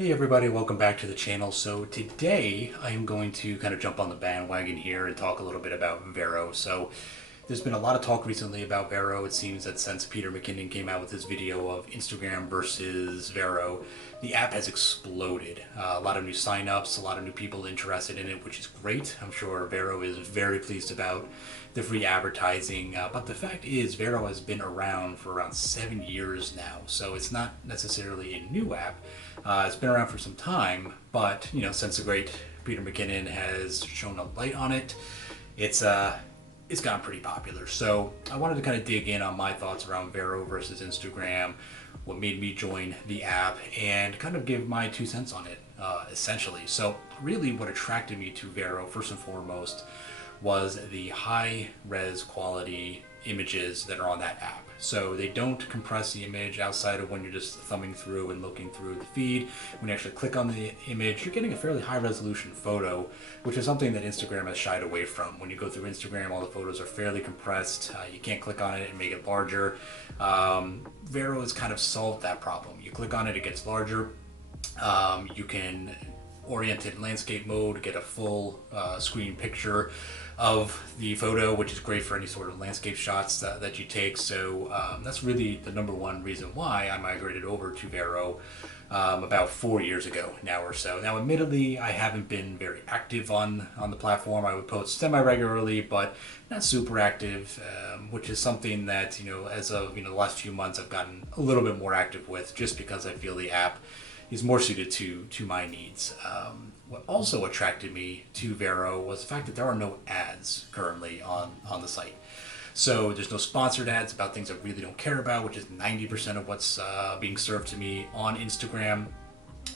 Hey everybody, welcome back to the channel. So today I am going to kind of jump on the bandwagon here and talk a little bit about Vero. So there's been a lot of talk recently about Vero. It seems that since Peter McKinnon came out with his video of Instagram versus Vero, the app has exploded. A lot of new signups, a lot of new people interested in it, which is great. I'm sure Vero is very pleased about the free advertising. But the fact is, Vero has been around for around 7 years now, so it's not necessarily a new app. It's been around for some time, but since the great Peter McKinnon has shown a light on it, it's gotten pretty popular. So I wanted to kind of dig in on my thoughts around Vero versus Instagram, what made me join the app, and kind of give my 2 cents on it, essentially. So really what attracted me to Vero, first and foremost, was the high res quality images that are on that app. So they don't compress the image outside of when you're just thumbing through and looking through the feed. When you actually click on the image, you're getting a fairly high resolution photo, which is something that Instagram has shied away from. When you go through Instagram, all the photos are fairly compressed. You can't click on it and make it larger. Vero has kind of solved that problem. You click on it, it gets larger. You can orient it in landscape mode, get a full screen picture of the photo, which is great for any sort of landscape shots that you take. So that's really the number one reason why I migrated over to Vero about 4 years ago now or so. Now, admittedly, I haven't been very active on the platform. I would post semi-regularly, but not super active, which is something that, as of the last few months, I've gotten a little bit more active with, just because I feel the app is more suited to my needs. What also attracted me to Vero was the fact that there are no ads currently on the site. So there's no sponsored ads about things I really don't care about, which is 90% of what's being served to me on Instagram.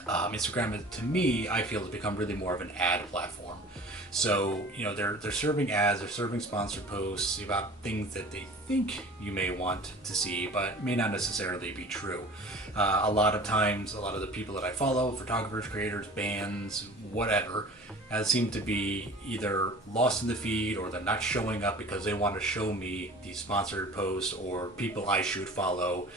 Instagram, to me, I feel has become really more of an ad platform. So, they're serving ads, they're serving sponsored posts about things that they think you may want to see, but may not necessarily be true. A lot of times, a lot of the people that I follow, photographers, creators, bands, whatever, seem to be either lost in the feed, or they're not showing up because they want to show me these sponsored posts or people I should follow.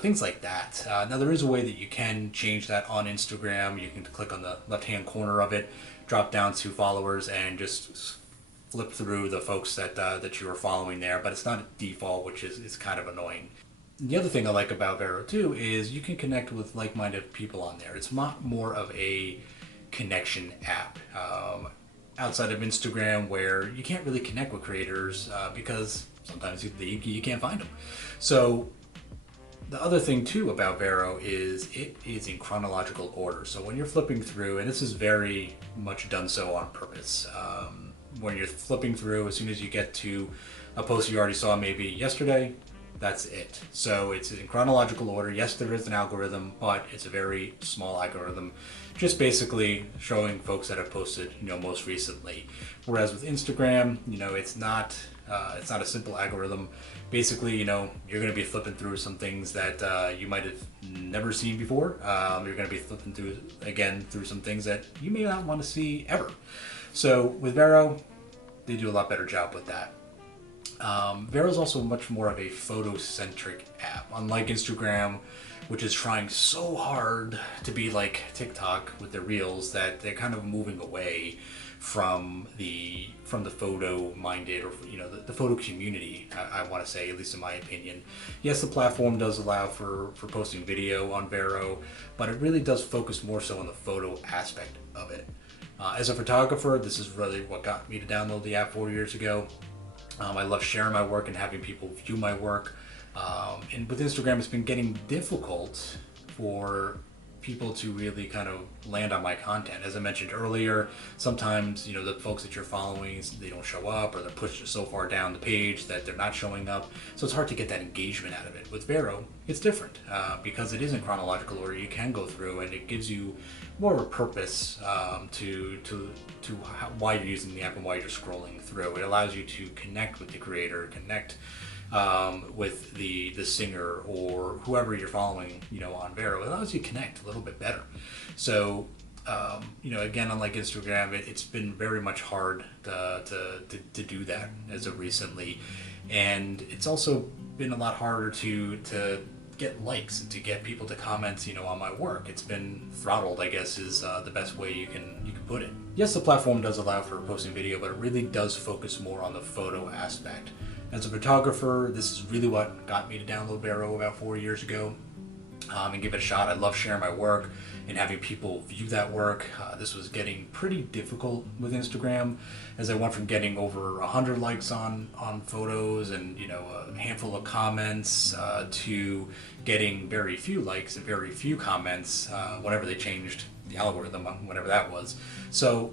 Things like that. Now, there is a way that you can change that on Instagram. You can click on the left-hand corner of it, drop down to followers, and just flip through the folks that you are following there. But it's not a default, which is kind of annoying. The other thing I like about Vero too is you can connect with like-minded people on there. It's not more of a connection app. Outside of Instagram, where you can't really connect with creators because sometimes you can't find them. So the other thing too about Vero is it is in chronological order. So when you're flipping through, and this is very much done so on purpose, when you're flipping through, as soon as you get to a post you already saw maybe yesterday, that's it. So it's in chronological order. Yes, there is an algorithm, but it's a very small algorithm, just basically showing folks that have posted, most recently. Whereas with Instagram, it's not a simple algorithm. Basically, you're going to be flipping through some things that you might have never seen before. You're going to be flipping through some things that you may not want to see ever. So with Vero, they do a lot better job with that. Vero is also much more of a photo-centric app, unlike Instagram, which is trying so hard to be like TikTok with their reels that they're kind of moving away from the photo minded, or the photo community, I want to say, at least in my opinion. Yes, the platform does allow for posting video on Vero, but it really does focus more so on the photo aspect of it. As a photographer, this is really what got me to download the app 4 years ago. I love sharing my work and having people view my work. And with Instagram, it's been getting difficult for people to really kind of land on my content. As I mentioned earlier, sometimes, the folks that you're following, they don't show up, or they're pushed so far down the page that they're not showing up. So it's hard to get that engagement out of it. With Vero, it's different because it is in chronological order. You can go through, and it gives you more of a purpose to why you're using the app and why you're scrolling through. It allows you to connect with the creator, connect with the singer or whoever you're following, on Vero. It allows you to connect a little bit better. So, again, unlike Instagram, it's been very much hard to do that as of recently, and it's also been a lot harder to get likes and to get people to comment, on my work. It's been throttled, I guess, is the best way you can put it. Yes, the platform does allow for posting video, but it really does focus more on the photo aspect. As a photographer, this is really what got me to download Vero about 4 years ago. And give it a shot. I love sharing my work and having people view that work. This was getting pretty difficult with Instagram, as I went from getting over 100 likes on photos and a handful of comments to getting very few likes and very few comments whenever they changed the algorithm, whenever that was. So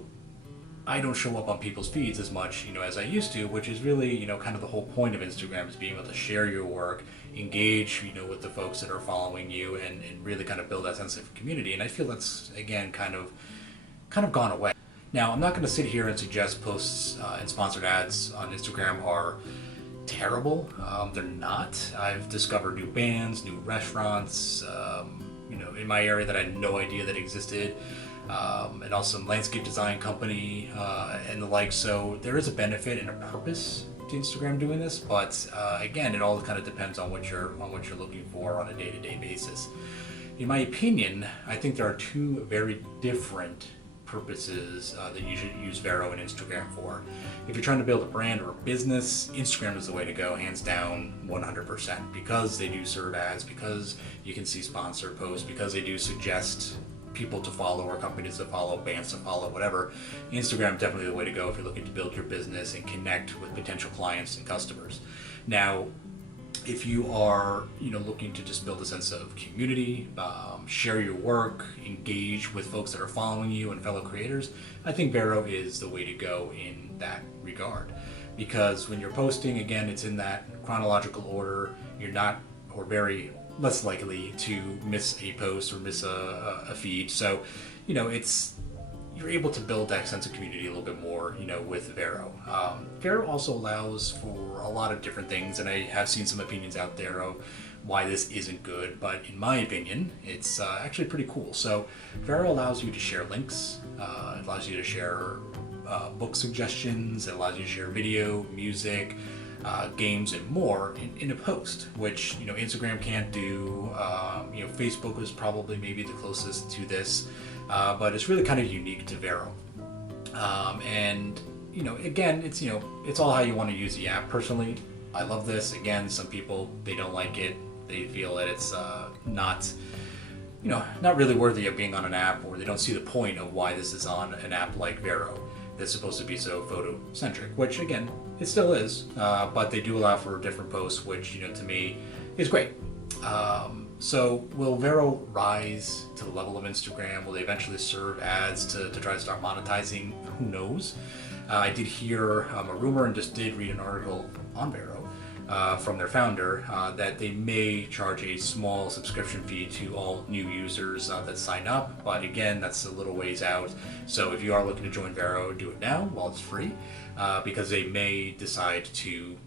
I don't show up on people's feeds as much, as I used to, which is really, kind of the whole point of Instagram, is being able to share your work, engage, with the folks that are following you, and really kind of build that sense of community. And I feel that's, again, kind of gone away. Now, I'm not going to sit here and suggest posts and sponsored ads on Instagram are terrible. They're not. I've discovered new bands, new restaurants, in my area that I had no idea that existed. And also some landscape design company and the like. So there is a benefit and a purpose to Instagram doing this, but again, it all kind of depends on what you're looking for on a day-to-day basis. In my opinion, I think there are two very different purposes that you should use Vero and Instagram for. If you're trying to build a brand or a business, Instagram is the way to go, hands down, 100%, because they do serve ads, because you can see sponsored posts, because they do suggest people to follow or companies to follow, bands to follow, whatever. Instagram is definitely the way to go if you're looking to build your business and connect with potential clients and customers. Now, if you are looking to just build a sense of community, share your work, engage with folks that are following you and fellow creators, I think Vero is the way to go in that regard. Because when you're posting, again, it's in that chronological order. You're not, or very less likely to miss a post or miss a feed. So, you're able to build that sense of community a little bit more, with Vero. Vero also allows for a lot of different things, and I have seen some opinions out there of why this isn't good, but in my opinion, it's actually pretty cool. So Vero allows you to share links, it allows you to share book suggestions, it allows you to share video, music, games, and more in a post, which Instagram can't do. Facebook is probably maybe the closest to this, but it's really kind of unique to Vero. And again, it's all how you want to use the app. Personally, I love this. Again, some people, they don't like it. They feel that it's not really worthy of being on an app, or they don't see the point of why this is on an app like Vero that's supposed to be so photo-centric, which again, it still is, but they do allow for different posts, which, to me, is great. So will Vero rise to the level of Instagram? Will they eventually serve ads to try to start monetizing? Who knows? I did hear a rumor and just did read an article on Vero from their founder that they may charge a small subscription fee to all new users that sign up, but again, that's a little ways out. So if you are looking to join Vero, do it now while it's free, because they may decide to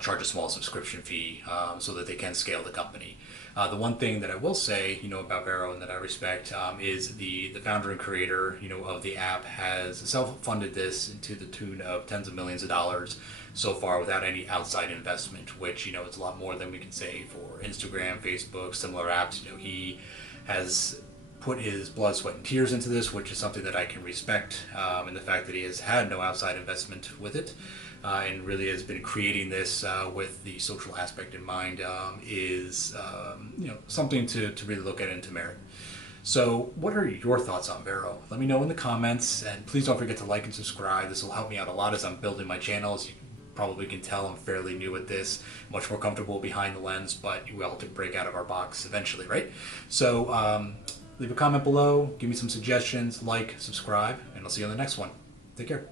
charge a small subscription fee so that they can scale the company. The one thing that I will say, about Vero and that I respect is the founder and creator, of the app has self-funded this to the tune of tens of millions of dollars so far without any outside investment, which, it's a lot more than we can say for Instagram, Facebook, similar apps. He has put his blood, sweat, and tears into this, which is something that I can respect, and the fact that he has had no outside investment with it, and really has been creating this with the social aspect in mind, is something to really look at and to merit. So what are your thoughts on Vero? Let me know in the comments, and please don't forget to like and subscribe. This will help me out a lot as I'm building my channel. As you probably can tell, I'm fairly new at this, much more comfortable behind the lens, but we all have to break out of our box eventually, right? So leave a comment below, give me some suggestions, like, subscribe, and I'll see you on the next one. Take care.